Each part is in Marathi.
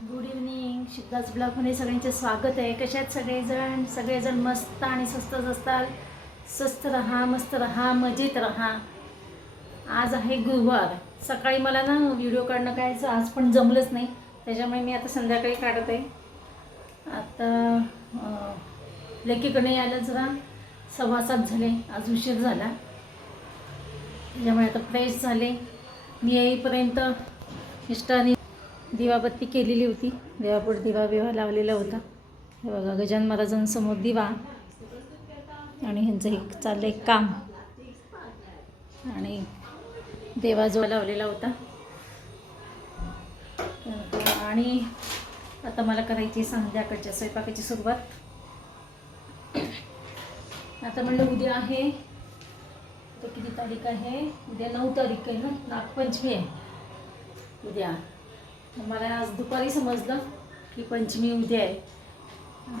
गुड इव्हनिंग शिवदास ब्लॉगमध्ये सगळ्यांचे स्वागत आहे. कशात सगळेजण? सगळेजण मस्त आणि स्वस्तच असतात स्वस्त रहा मस्त रहा मजेत रहा. आज आहे गुरुवार. सकाळी मला ना व्हिडिओ काढणं काय आज पण जमलंच नाही. त्याच्यामुळे मी आता संध्याकाळी काढत आहे. आता लेकीकडे यायला जरा सव्वा सात झाले. आज उशीर झाला. त्याच्यामुळे आता फ्रेश झाले. मी येईपर्यंत मिस्टरांनी दिवाबत्ती केलेली होती. देवापुढे दिवा बिवा लावलेला होता. हे बघा गजान महाराजांसमोर दिवा आणि ह्यांचं एक चाललं एक काम. आणि देवाजवळ लावलेला होता. आणि आता मला करायची संध्याकाळच्या स्वयंपाकाची सुरुवात. आता म्हणलं उद्या आहे. तर किती तारीख आहे? उद्या नऊ तारीख आहे ना? नागपंचमी आहे. उद्या. मला आज दुपारी समजलं की पंचमी उद्या आहे.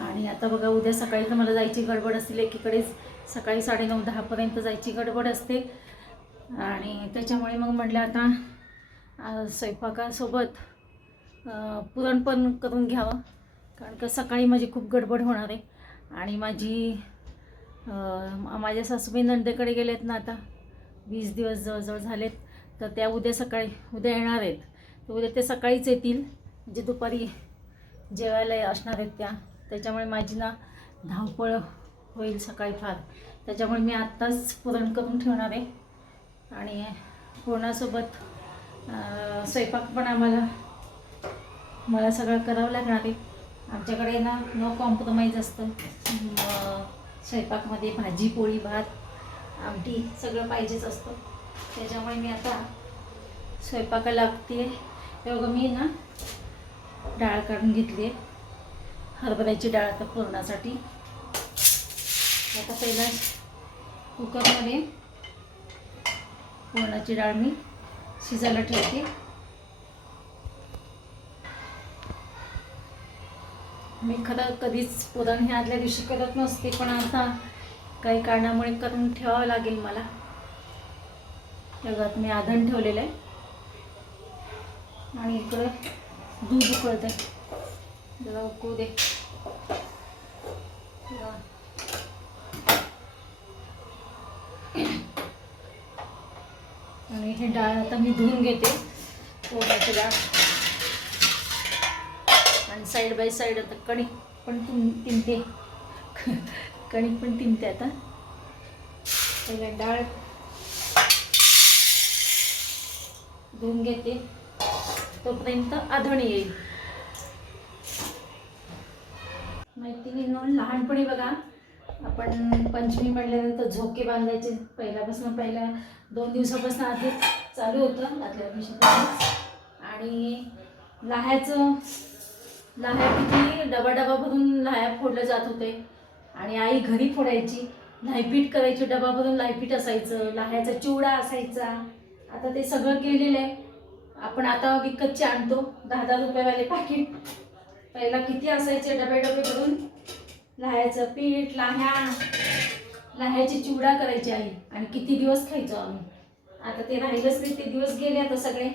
आणि आता बघा उद्या सकाळी तर मला जायची गडबड असते. एकीकडेच सकाळी साडेनऊ दहापर्यंत जायची गडबड असते. आणि त्याच्यामुळे मग म्हटलं आता स्वयंपाकासोबत पुरण पण करून घ्यावं. कारण का सकाळी माझी खूप गडबड होणार आहे. आणि माझी माझ्या सासूबाई नंदेकडे गेलेत ना आता. वीस दिवस जवळजवळ झालेत. तर त्या उद्या सकाळी उद्या येणार आहेत. उद्या ते सकाळीच येतील. म्हणजे दुपारी जेवायला असणार आहेत त्या. त्याच्यामुळे माझी ना धावपळ होईल सकाळी फार. त्याच्यामुळे मी आत्ताच पुरण करून ठेवणार आहे. आणि पुरणासोबत स्वयंपाक पण आम्हाला मला सगळं करावं लागणार आहे. आमच्याकडे ना नो कॉम्प्रोमाइज असतं. स्वयंपाकमध्ये भाजी पोळी भात आमटी सगळं पाहिजेच असतं. त्याच्यामुळे मी आता स्वयंपाकाला लागते तेवढं मी ना डाळ काढून घेतली आहे. हरभऱ्याची डाळ आता पुरणासाठी आता पहिला कुकरमध्ये पुरणाची डाळ मी शिजायला ठेवते. मी खरं कधीच पुरण हे आदल्या दिवशी करत नसते पण आता काही कारणामुळे करून ठेवावं लागेल मला. तेव्हा मी आधण ठेवलेलं आहे. आणि इकडे दूध उकळते जरा उकळू दे. आणि हे डाळ आता मी धुवून घेते. पोळ्याची डाळ. आणि साईड बाय साईड आता कणिक पण तुम तिंते कणिक पण तिंते आता. पहिला डाळ. धुवून घेते. तोपर्यंत आधण येईल. माहिती लहानपणी बघा. आपण पंचमी म्हटल्यानंतर झोके बांधायचे. पहिल्यापासून पहिल्या दोन दिवसापासून आधी चालू होतं. आदल्या दिवशीपासून आणि लाह्याचं लाह्या किती डबा डबा भरून लाह्या फोडल्या जात होते. आणि आई घरी फोडायची. लायपीठ करायची डबा भरून लायपीठ असायचं. लाह्याचा चिवडा असायचा. आता ते सगळं केलेलं आहे. आपण आता विकतचे आणतो. दहा दहा रुपयावाले पॅकेट पहिला किती असायचे? डबे डबे करून लाह्याचं पीठ लाह्या. लाह्याची चिवडा करायची आई. आणि किती दिवस खायचो आम्ही? आता ते राहिलंच नाही. ते दिवस गेले आता सगळे.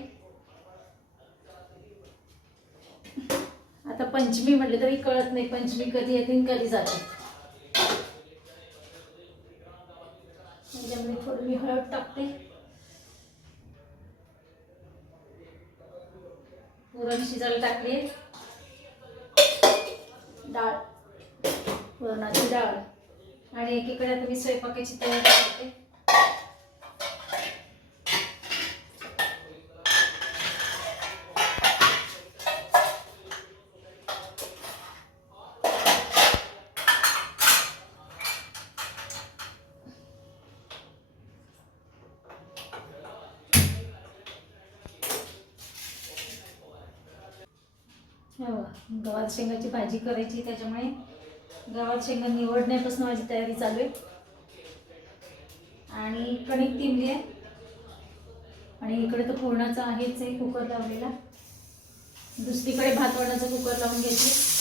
आता पंचमी म्हटले तरी कळत नाही. पंचमी कधी येते कधी जाते. त्याच्यामध्ये थोडं मी हळद टाकते. पुरण शिजायला टाकली. डाळ पुरणाची डाळ. आणि एकीकडे आता मी स्वयंपाकाची तयारी करते हो गव्हात शेंगाची भाजी करायची त्याच्यामुळे गावात शेंगा निवडण्यापासून माझी तयारी चालू आहे. आणि कणिक तिंबली आहे. आणि इकडे तर पूर्णाचा आहेच आहे कुकर लावलेला. दुसरीकडे भात वाढायचा कुकर लावून घेतले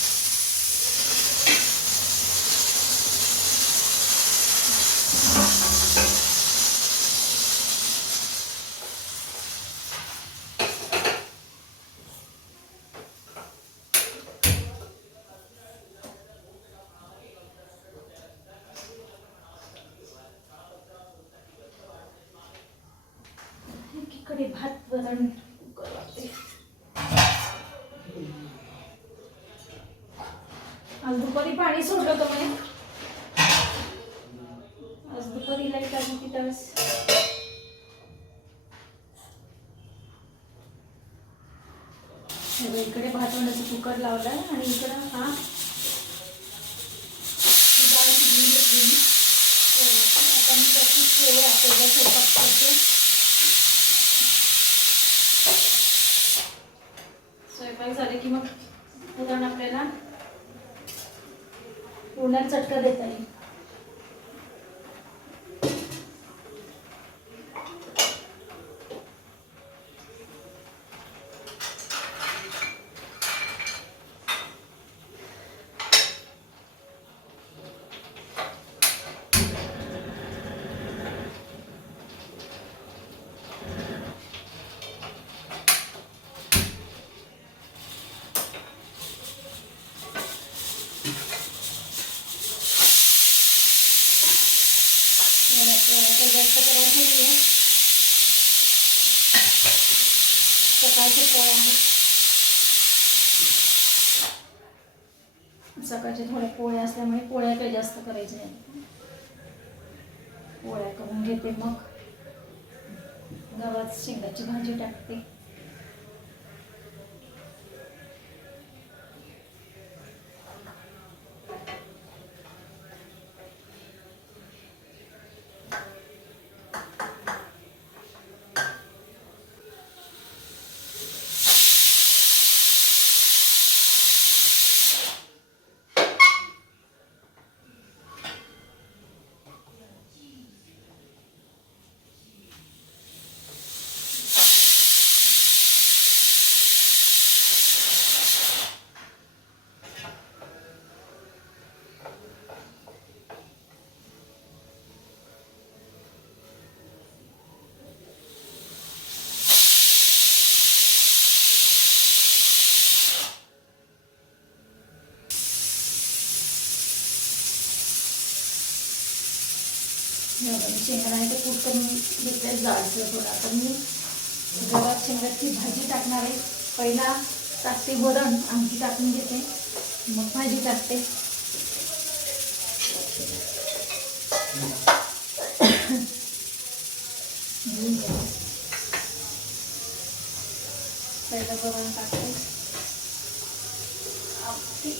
कधी भात वरण कुकर लावते आज दुपारी पाणी सोडलं होतं म्हणे आज दुपारी लाइट आली की त्यावेळेस इकडे भात वरणाचं कुकर लावलाय आणि इकडं हा. डाळ शिजून घेतली आता मी त्याची पोळ्या पहिला स्वयंपाक करते स्वयंपाक झाले की मग पुरण आपल्याला पुण्यात चटका देता येईल पोळ्या पोळ्या काही जास्त करायचं नाही आहे सकाळचे पोळ्या आहेत सकाळचे थोड्या पोळ्या असल्यामुळे पोळ्या काही जास्त करायच्या आहेत पोळ्या करून घेते मग. गव्हात शेंगाची भाजी टाकते. एवढं मी शेंगदाणा आहे ते कूट करून घेतलं जाळचं थोडं. आता मी गव्हात शेंगाची भाजी टाकणार आहे. पहिला टाकते वरण आमटी टाकून घेते. मग भाजी टाकते. पहिलं वरण टाकते आमटी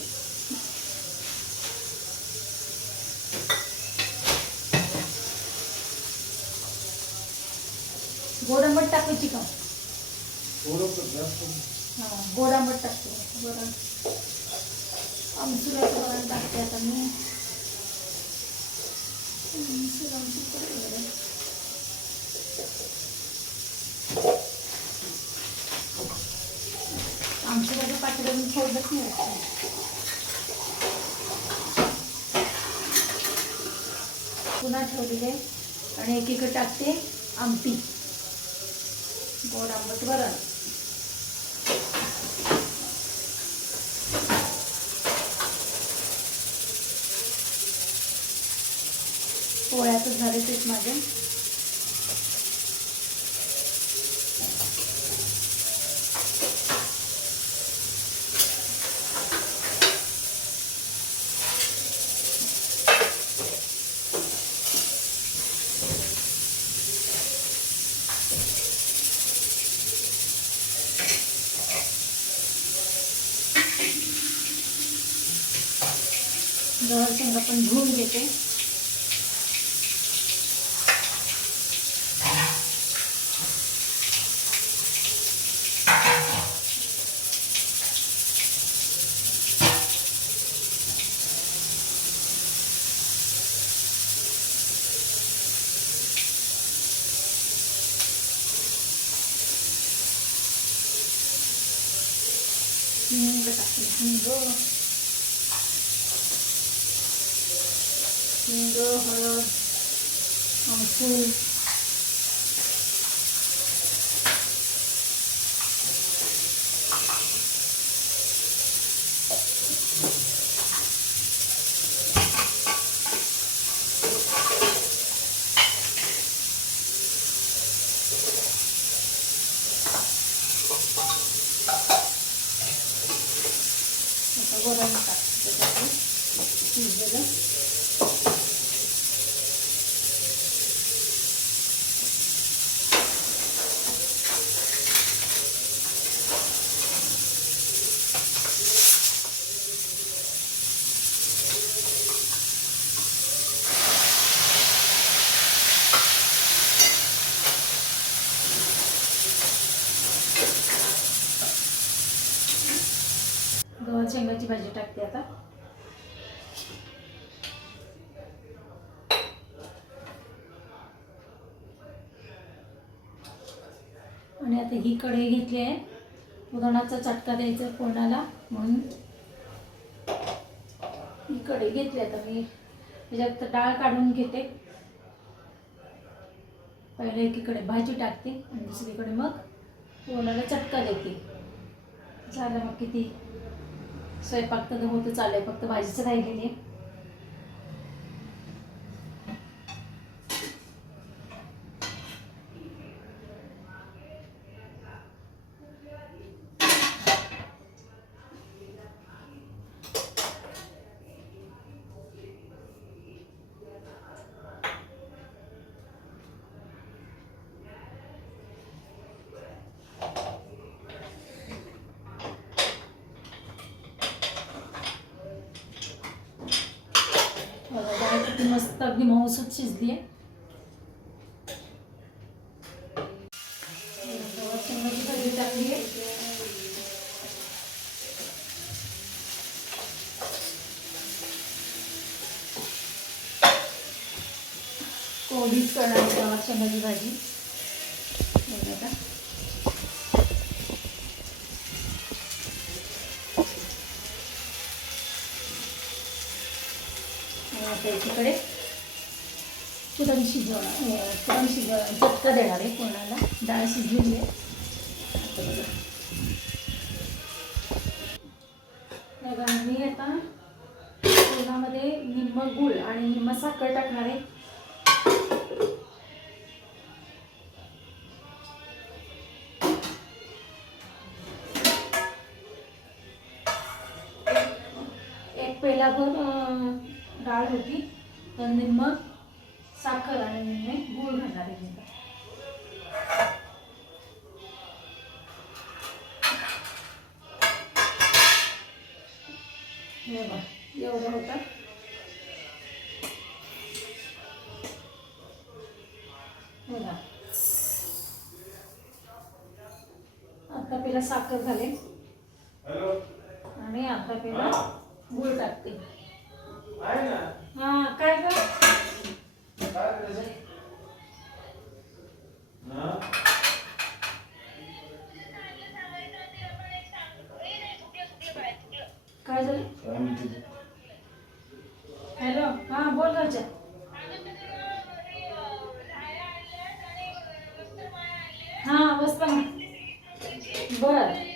गोड आंबट टाकायची का? हा गोड आंबट टाकते आमचुराचं वरण टाकते आता मी. बरं. आमचुराचं पाकिट अजून फोडलंच नाही. पुन्हा ठेवलेले आणि एकीकडे टाकते आमटी. गोड आंबट वरण. पोळ्याचं झाले तेच माझे. गहर शेंगा पण धुवून घेते हिंग टाकते हिंग 挺多，还有好吃。शेंगाची भाजी टाकते आता. आणि आता ही कढई घेतली आहे. पुरणाचा चटका द्यायचा कोणाला म्हणून. ही कढई घेतली आता मी. त्याच्यात डाळ काढून घेते. पहिले एकीकडे भाजी टाकते आणि दुसरीकडे मग पुरणाला चटका देते. झालं मग किती? स्वयंपाक तर होतं चाललंय फक्त भाजीचं राहिलेली आहे बघा, डाळ किती मस्त अगदी मऊसूत शिजली आहे टाकली आहे कोबीच करणार गावात गव्हात शेंगाची भाजी बघा आता आणि आता एकीकडे पुरण शिजवणार पुरण शिजव चटका देणार आहे पुरणाला डाळ शिजलेली आहे. आता बघा. बघा, मी आता पुरणामध्ये निम्म गुळ आणि निम्म साखर टाकणार आहे. एक पहिला भर डाळ होती. तर निम्म साखर आणि निम्मे गूळ घालणार आहे मी. एवढं होतं. बघा. आता पहिला साखर घालेल आणि आता पहिला गूळ टाकते. हा काय ग? काय झालं? हॅलो हा बोल राजा. हा ना. बर.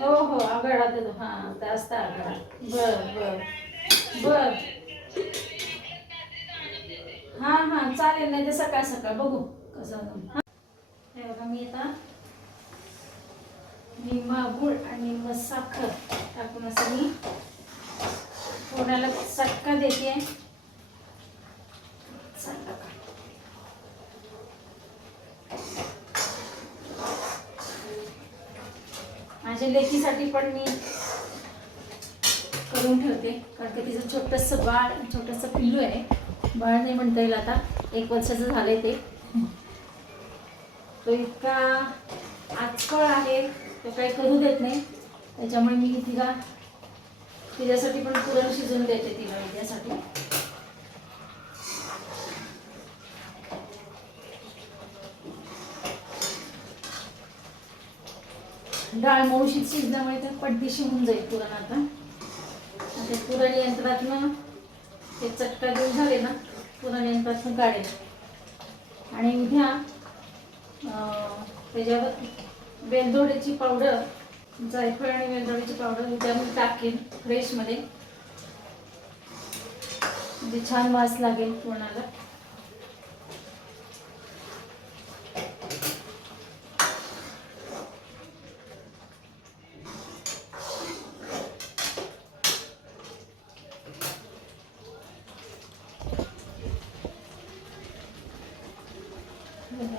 हो हो आगाडा दिलो हा जास्त आघाडा बर बर. बर. हा हा चालेल नाही ते सकाळ सकाळ. बघू कसं हा. हे बघा मी आता निम्मा गुळ आणि मग साखर टाकून असं मी कोणाला चटका देते. माझ्या लेकीसाठी पण मी करून ठेवते. कारण की तिचं छोटंसं बाळ छोटंसं पिल्लू आहे. बाळ नाही म्हणता येईल आता. एक वर्षाचं झालं आहे ते. तो इतका आजकळ आहे तो काही करू देत नाही. त्याच्यामुळे मी तिला तिच्यासाठी पण पुरण शिजवून देते तिला त्यासाठी डाळ मऊशीत शिजल्यामुळे तर पडदिशी होऊन जाईल पुरण आता. ते पुरण यंत्रातनं ते चटका देऊन झाले ना पुरण यंत्रातनं काढेल. आणि उद्या त्याच्यावर वेलदोड्याची पावडर जायफळ आणि वेलदोड्याची पावडर उद्या मी टाकेन फ्रेशमध्ये. म्हणजे छान वास लागेल पुरणाला.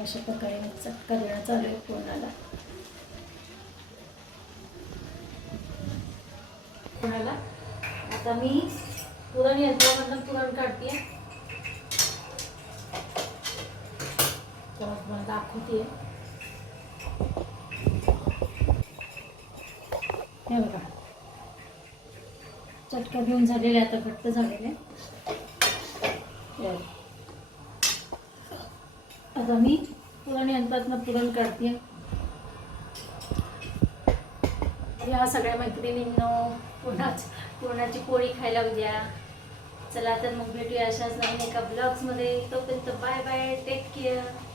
अशा प्रकारे मी चटका देणं चालू आहे कोणाला? कोणाला? आता मी पुरण यंत्रामधनं पुरण काढते तुम्हाला दाखवते हे बघा. चटका घेऊन झालेले आता घट्ट झालेले. आता मी पुरण यंत्रातनं पुरण काढते या सगळ्या मैत्रिणींनो पुरणाच पुरणाची पोळी खायला उद्या चला तर मग भेटूया अशाच नवीन एका ब्लॉग्समध्ये तोपर्यंत बाय बाय टेक केअर